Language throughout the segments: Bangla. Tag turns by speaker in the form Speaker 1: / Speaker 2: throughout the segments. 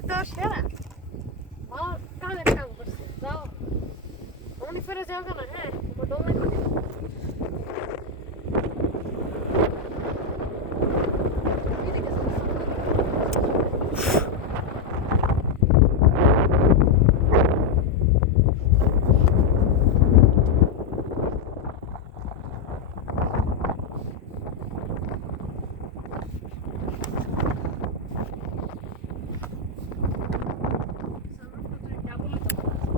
Speaker 1: তো সেরা ভালো কাজের কাম করছে যাও অমনি ফিরে যাও কেন হ্যাঁ ও দমে করে এদিকে যাও।
Speaker 2: সিট ভাগ করিস নি এসিটা নষ্ট হবে সিটের
Speaker 3: কি সুন্দর আরব দেশের খেজুরের বাগান বড়ই বড়ই গাছ আছে এখানে বড়ই বাগান অনেক ধরনের সবজি বাগান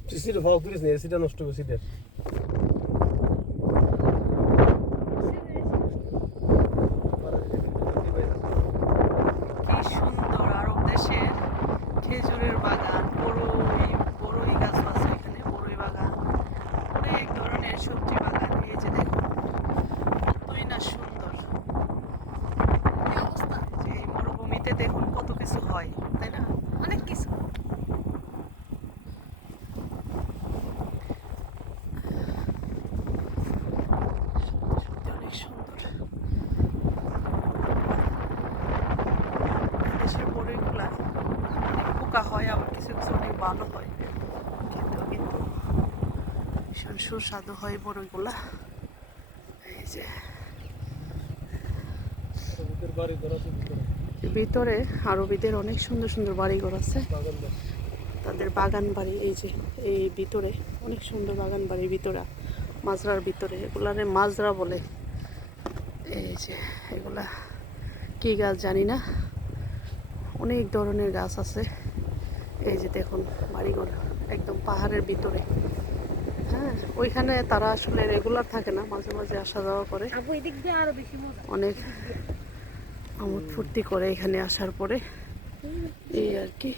Speaker 3: এই যে দেখুন কতই না সুন্দর।
Speaker 1: কি অবস্থা?
Speaker 3: যে এই মরুভূমিতে দেখুন কত কিছু হয়, তাই না?
Speaker 1: অনেক কিছু
Speaker 3: সত্যি অনেক সুন্দর দেশের বড়ইগুলা অনেক পোকা হয়, আবার কিছু কিছু অনেক ভালো হয়। কিন্তু কিন্তু, ভীষণ সুস্বাদু হয় বড়ইগুলা। এই যে,
Speaker 2: ভিতরে
Speaker 3: আরবিদের অনেক সুন্দর সুন্দর বাড়িঘর আছে। তাদের বাগান বাড়ি, এই যে, এই ভিতরে অনেক সুন্দর বাগান বাড়ির ভিতরে, মাজরার ভিতরে, এগুলারে মাজরা বলে। এই যে, এগুলা কি গাছ জানি না। অনেক ধরনের গাছ আছে। এই যে দেখুন বাড়িঘর একদম পাহাড়ের ভিতরে। হ্যাঁ ওইখানে তারা আসলে রেগুলার থাকে না মাঝে মাঝে আসা যাওয়া করে। অনেক আমোদ ফুর্তি করে এখানে আসার পরে। এই আর কি।